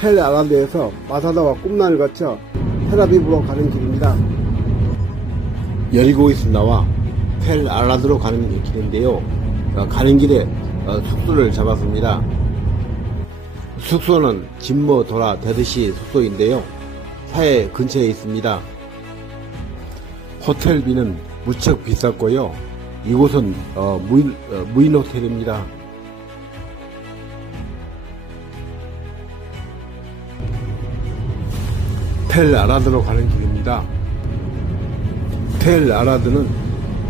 텔 아라드에서 마사다와 꿈란을 거쳐 텔아비브로 가는 길입니다. 여리고에서 나와 텔 아라드로 가는 길인데요. 가는 길에 숙소를 잡았습니다. 숙소는 진모 도라 데드시 숙소인데요. 사해 근처에 있습니다. 호텔비는 무척 비쌌고요. 이곳은 무인 호텔입니다. 텔 아라드로 가는 길입니다. 텔 아라드는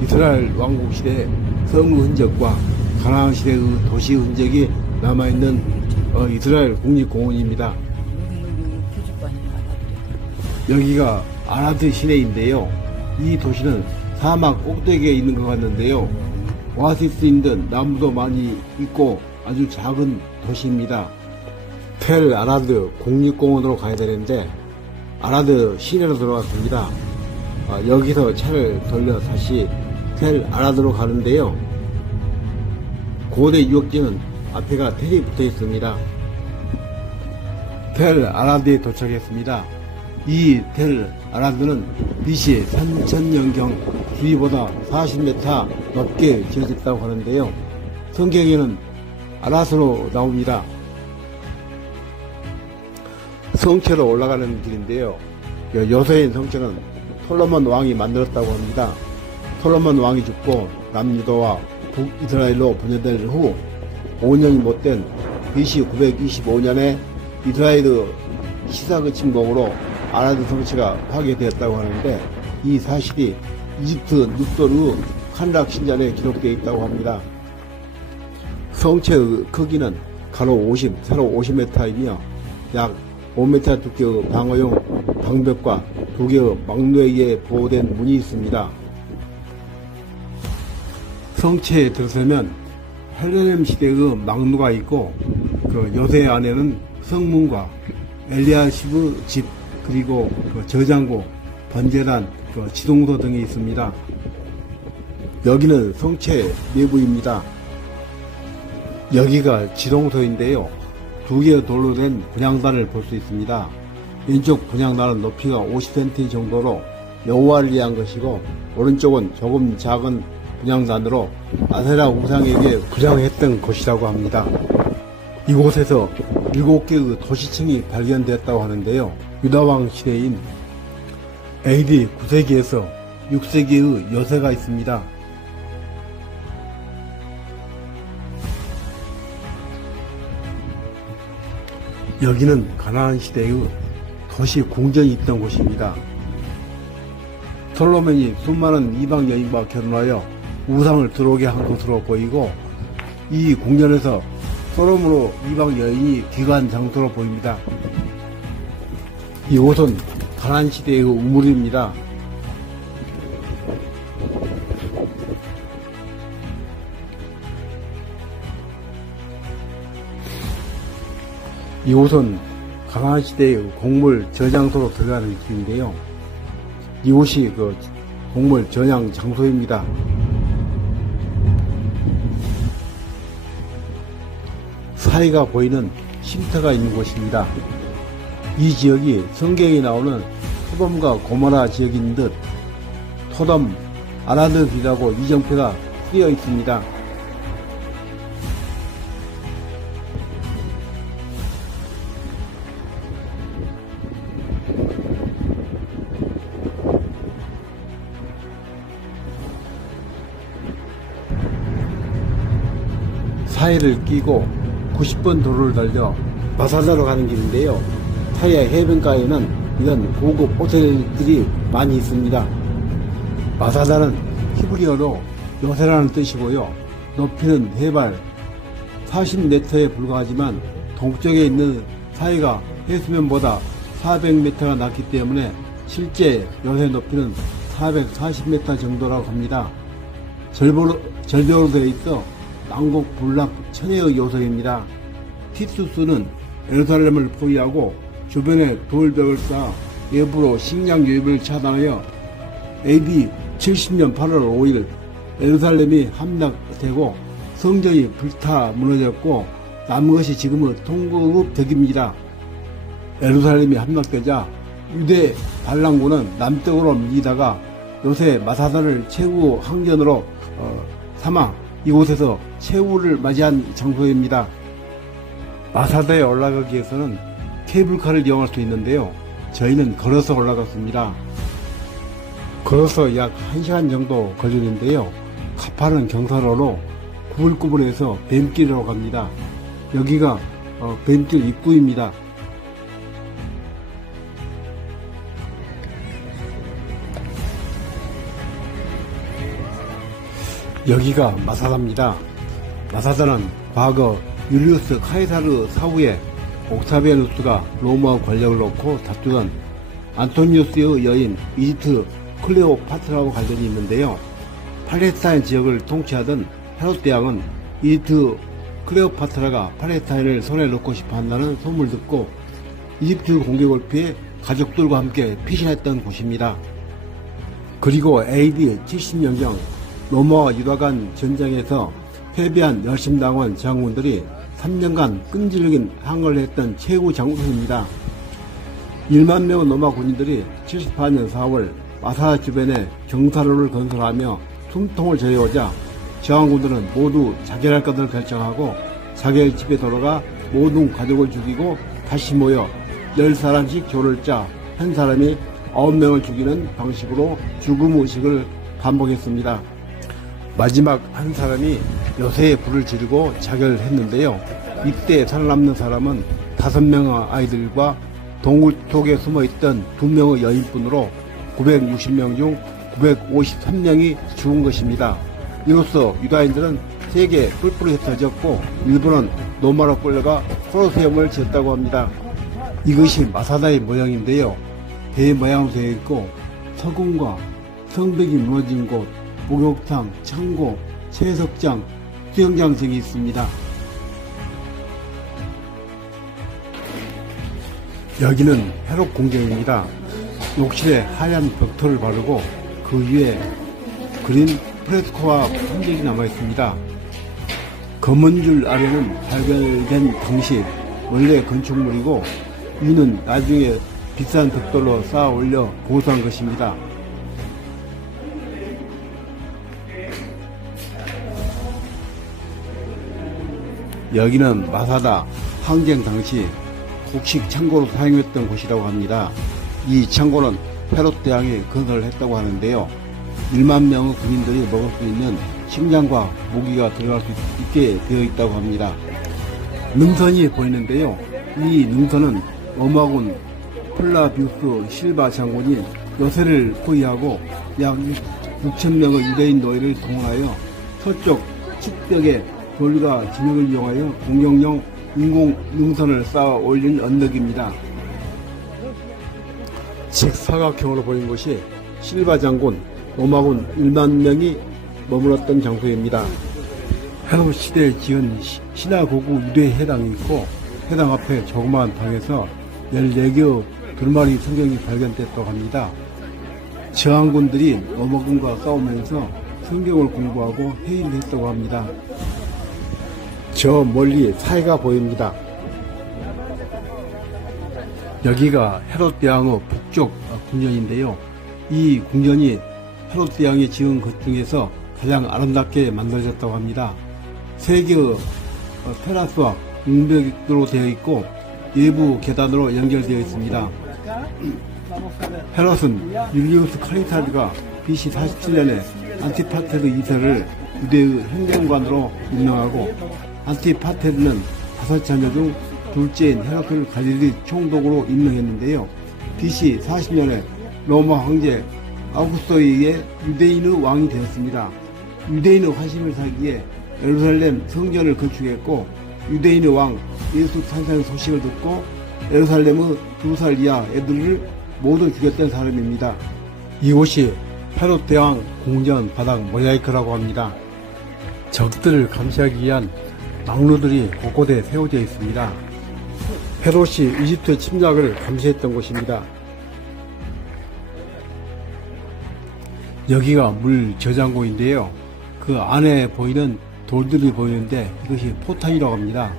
이스라엘 왕국 시대의 성읍 흔적과 가나안 시대의 도시 흔적이 남아있는 이스라엘 국립공원입니다. 여기가 아라드 시내인데요. 이 도시는 사막 꼭대기에 있는 것 같는데요. 오아시스 있는 나무도 많이 있고 아주 작은 도시입니다. 텔 아라드 국립공원으로 가야 되는데 아라드 시내로 들어왔습니다. 여기서 차를 돌려 다시 텔 아라드로 가는데요. 고대 유적지는 앞에가 텔이 붙어 있습니다. 텔 아라드에 도착했습니다. 이 텔 아라드는 BC 3000년경 주위보다 40m 높게 지어졌다고 하는데요. 성경에는 아라스로 나옵니다. 성체로 올라가는 길인데요. 요새인 성체는 솔로몬 왕이 만들었다고 합니다. 솔로몬 왕이 죽고 남유다와 북이스라엘로 분열된 후 5년이 못된 BC 925년에 이스라엘 시사그 침공으로 아라드 성체가 파괴되었다고 하는데 이 사실이 이집트 눕도르 칸락 신전에 기록되어 있다고 합니다. 성체의 크기는 가로 50, 세로 50m이며 약 5m 두께의 방어용 방벽과 2개의 망루에 의해 보호된 문이 있습니다. 성체에 들어서면 헬레넴 시대의 망루가 있고 그 요새 안에는 성문과 엘리야시브 집 그리고 저장고, 번제단, 지동소 등이 있습니다. 여기는 성체 내부입니다. 여기가 지동소인데요. 2개의 돌로 된 분향단을 볼 수 있습니다. 왼쪽 분향단은 높이가 50cm 정도로 여호와를 위한 것이고 오른쪽은 조금 작은 분향단으로 아세라 우상에게 분향했던 곳이라고 합니다. 이곳에서 7개의 도시층이 발견되었다고 하는데요. 유다왕 시대인 AD 9세기에서 6세기의 요새가 있습니다. 여기는 가나안 시대의 도시 궁전이 있던 곳입니다. 솔로몬이 수많은 이방 여인과 결혼하여 우상을 들어오게 한 것으로 보이고 이 궁전에서 솔로몬으로 이방 여인이 귀가한 장소로 보입니다. 이곳은 가나안 시대의 우물입니다. 이곳은 가나안 시대의 곡물 저장소로 들어가는 길인데요. 이곳이 그 곡물 저장 장소입니다. 사이가 보이는 쉼터가 있는 곳입니다. 이 지역이 성경에 나오는 소돔과 고모라 지역인 듯 소돔 아라드 길이라고 이정표가 쓰여 있습니다. 사이를 끼고 90번 도로를 달려 마사다로 가는 길인데요. 타이의 해변가에는 이런 고급 호텔들이 많이 있습니다. 마사다는 히브리어로 요새라는 뜻이고요. 높이는 해발 40m에 불과하지만 동쪽에 있는 사이가 해수면보다 400m가 낮기 때문에 실제 요새 높이는 440m 정도라고 합니다. 절벽으로 되어 있어 남북 불락 천혜의 요새입니다. 티투스는 예루살렘을 포위하고 주변에 돌벽을 쌓아 외부로 식량 유입을 차단하여 AD 70년 8월 5일 예루살렘이 함락되고 성전이 불타 무너졌고 남은 것이 지금의 통곡의 벽입니다. 예루살렘이 함락되자 유대 반란군은 남쪽으로 밀리다가 요새 마사다를 최후 항전으로 삼아 이곳에서 최후를 맞이한 장소입니다. 마사다에 올라가기 위해서는 케이블카를 이용할 수 있는데요. 저희는 걸어서 올라갔습니다. 걸어서 약 1시간 정도 걸리는데요. 가파른 경사로로 구불구불해서 뱀길이라고 합니다. 여기가 뱀길 입구입니다. 여기가 마사다입니다. 마사다는 과거 율리우스 카이사르 사후에 옥타비아누스가 로마 권력을 놓고 다투던 안토니우스의 여인 이집트 클레오파트라와 관련이 있는데요. 팔레스타인 지역을 통치하던 헤롯 대왕은 이집트 클레오파트라가 팔레스타인을 손에 넣고 싶어 한다는 소문을 듣고 이집트 공격을 피해 가족들과 함께 피신했던 곳입니다. 그리고 AD 70년경 로마와 유다 간 전쟁에서 패배한 열심당원 장군들이 3년간 끈질긴 항거를 했던 최후 장소입니다. 1만 명의 로마 군인들이 74년 4월 마사다 주변에 경사로를 건설하며 숨통을 저해오자 저항군들은 모두 자결할 것을 결정하고 자기의 집에 돌아가 모든 가족을 죽이고 다시 모여 10사람씩 조를 짜 한 사람이 9명을 죽이는 방식으로 죽음의식을 반복했습니다. 마지막 한 사람이 요새에 불을 지르고 자결했는데요. 이때 살아남는 사람은 5명의 아이들과 동굴 속에 숨어있던 2명의 여인뿐으로 960명 중 953명이 죽은 것입니다. 이로써 유다인들은 세계 뿔뿔이 흩어졌고 일부는 로마로 끌려가 콜로세움을 지었다고 합니다. 이것이 마사다의 모양인데요. 배 모양으로 되어 있고 서궁과 성벽이 무너진 곳, 목욕탕, 창고, 채석장, 수영장 등이 있습니다. 여기는 헤롯 궁전입니다. 욕실에 하얀 벽토를 바르고 그 위에 그린 프레스코와 흔적이 남아있습니다. 검은 줄 아래는 발견된 당시 원래 건축물이고 위는 나중에 비싼 벽돌로 쌓아 올려 보수한 것입니다. 여기는 마사다 항쟁 당시 곡식 창고로 사용했던 곳이라고 합니다. 이 창고는 헤롯 대왕이 건설을 했다고 하는데요. 1만 명의 군인들이 먹을 수 있는 식량과 무기가 들어갈 수 있게 되어 있다고 합니다. 능선이 보이는데요. 이 능선은 로마군 플라비우스 실바 장군이 요새를 포위하고 약 6,000명의 유대인 노예를 동원하여 서쪽 측벽에 돌과 진흙을 이용하여 공격용 인공 능선을 쌓아 올린 언덕입니다. 직사각형으로 보인 곳이 실바 장군 로마군 1만 명이 머물렀던 장소입니다. 헤롯 시대에 지은 신화고구 유대 해당이 있고 해당 앞에 조그마한 방에서 14개의 두루마리 성경이 발견됐다고 합니다. 저항군들이 로마군과 싸우면서 성경을 공부하고 회의를 했다고 합니다. 저 멀리 사해가 보입니다. 여기가 헤롯 대왕의 북쪽 궁전인데요. 이 궁전이 헤롯 대왕이 지은 것 중에서 가장 아름답게 만들어졌다고 합니다. 3개의 테라스와 웅벽으로 되어 있고 외부 계단으로 연결되어 있습니다. 헤롯은 율리우스 카이사르가 BC 47년에 안티파테르 2세를 유대의 행정관으로 임명하고 안티파테르는 5자녀 중 둘째인 헤롯을 갈릴리 총독으로 임명했는데요. BC 40년에 로마 황제 아우구스토에 의해 유대인의 왕이 되었습니다. 유대인의 환심을 사기 위해 예루살렘 성전을 건축했고 유대인의 왕 예수 탄생 소식을 듣고 예루살렘의 2살 이하 애들을 모두 죽였던 사람입니다. 이곳이 헤롯 대왕 궁전 바닥 모자이크라고 합니다. 적들을 감시하기 위한 망루들이 곳곳에 세워져 있습니다. 헤롯이 이집트 침략을 감시했던 곳입니다. 여기가 물 저장고인데요. 그 안에 보이는 돌들이 보이는데 이것이 포탄이라고 합니다.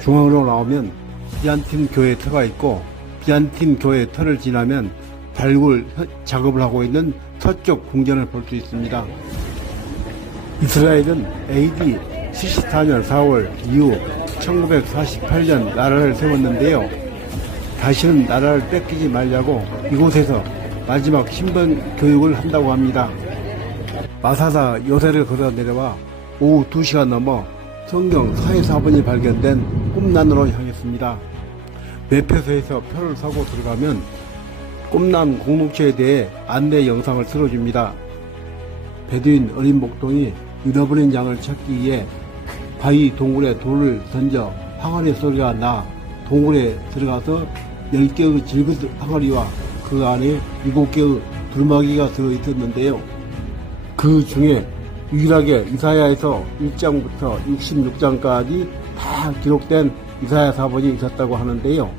중앙으로 나오면 비안틴 교회 터가 있고, 비안틴 교회 터를 지나면 발굴 작업을 하고 있는 서쪽 궁전을 볼 수 있습니다. 이스라엘은 AD 74년 4월 이후 1948년 나라를 세웠는데요. 다시는 나라를 뺏기지 말자고 이곳에서 마지막 신분 교육을 한다고 합니다. 마사다 요새를 걸어 내려와 오후 2시가 넘어 성경 44번이 발견된 꿈난으로 향했습니다. 매표소에서 표를 사고 들어가면 꿈난 공동체에 대해 안내 영상을 틀어줍니다. 베두인 어린 목동이 잃어버린 양을 찾기 위해 바위 동굴에 돌을 던져 항아리 소리가 나 동굴에 들어가서 10개의 질긋 항아리와 그 안에 7개의 두루마기가 들어있었는데요. 그 중에 유일하게 이사야에서 1장부터 66장까지 다 기록된 이사야 사본이 있었다고 하는데요.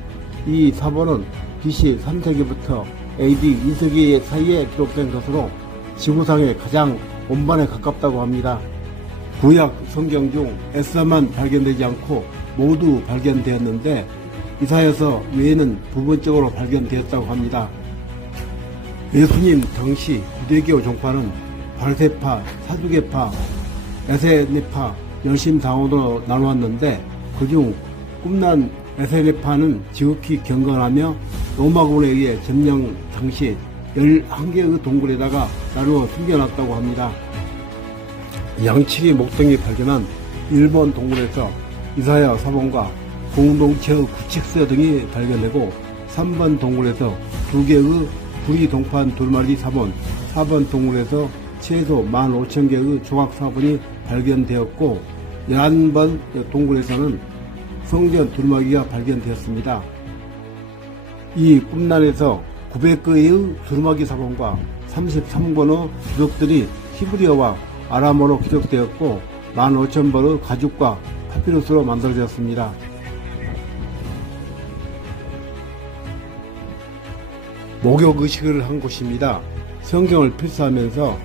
이 사본은 BC 3세기부터 AD 2세기 사이에 기록된 것으로 지구상의 가장 원반에 가깝다고 합니다. 구약 성경 중 에스라만 발견되지 않고 모두 발견되었는데 이사야서 외에는 부분적으로 발견되었다고 합니다. 예수님 당시 유대교 종파는 바리새파, 사두개파, 에세네파, 열심당원으로 나누었는데 그중 꿈난 에세네파는 지극히 경건하며 로마군에 의해 점령 당시 11개의 동굴에다가 나누어 숨겨놨다고 합니다. 양치기 목동이 발견한 일본 동굴에서 이사야 사본과 공동체의 구칙서 등이 발견되고 3번 동굴에서 2개의 불이 동판 두루마리 사본, 4번 동굴에서 최소 15,000개의 조각 사본이 발견되었고 11번 동굴에서는 성전 두루마기가 발견되었습니다. 이 꿈난에서 900개의 두루마기 사본과 33권의 기록들이 히브리어와 아람어로 기록되었고 15,000벌의 가죽과 파피루스로 만들어졌습니다. 목욕의식을 한 곳입니다. 성경을 필사하면서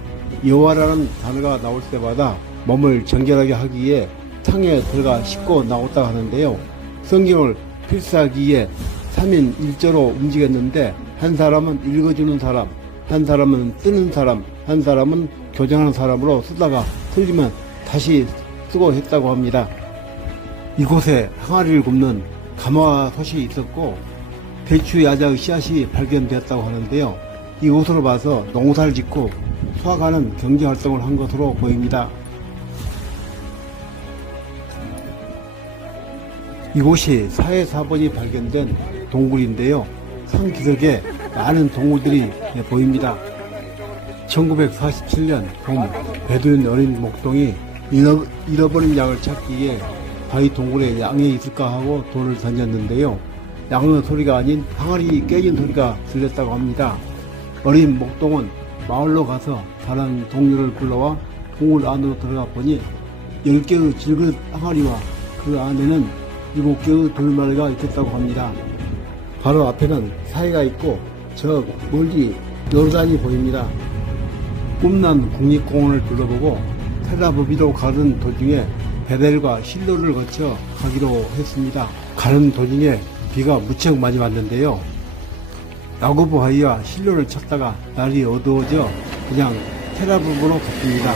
여호와라는 단어가 나올 때마다 몸을 정결하게 하기 위해 탕에 들어가 씻고 나왔다고 하는데요. 성경을 필사하기 위해 3인 1조로 움직였는데 한 사람은 읽어주는 사람, 한 사람은 쓰는 사람, 한 사람은 교정하는 사람으로 쓰다가 틀리면 다시 쓰고 했다고 합니다. 이곳에 항아리를 굽는 가마솥이 있었고 대추 야자의 씨앗이 발견되었다고 하는데요. 이곳으로 봐서 농사를 짓고 수확하는 경제활동을 한 것으로 보입니다. 이곳이 사해사본이 발견된 동굴인데요. 산기슭에 많은 동굴들이 보입니다. 1947년 봄 베두인 어린 목동이 잃어버린 양을 찾기 위해 바위 동굴에 양이 있을까 하고 돌을 던졌는데요. 양의 소리가 아닌 항아리 깨진 소리가 들렸다고 합니다. 어린 목동은 마을로 가서 다른 동료를 불러와 동굴 안으로 들어가 보니 10개의 질긋 항아리와 그 안에는 7개의 돌마리가 있었다고 합니다. 바로 앞에는 사이가 있고 저 멀리 요르단이 보입니다. 꿈난 국립공원을 둘러보고 텔아비브로 가는 도중에 베델과 실로를 거쳐 가기로 했습니다. 가는 도중에 비가 무척 많이 왔는데요. 야고보 바위와 실로를 찾다가 날이 어두워져 그냥 텔아비브로 갔습니다.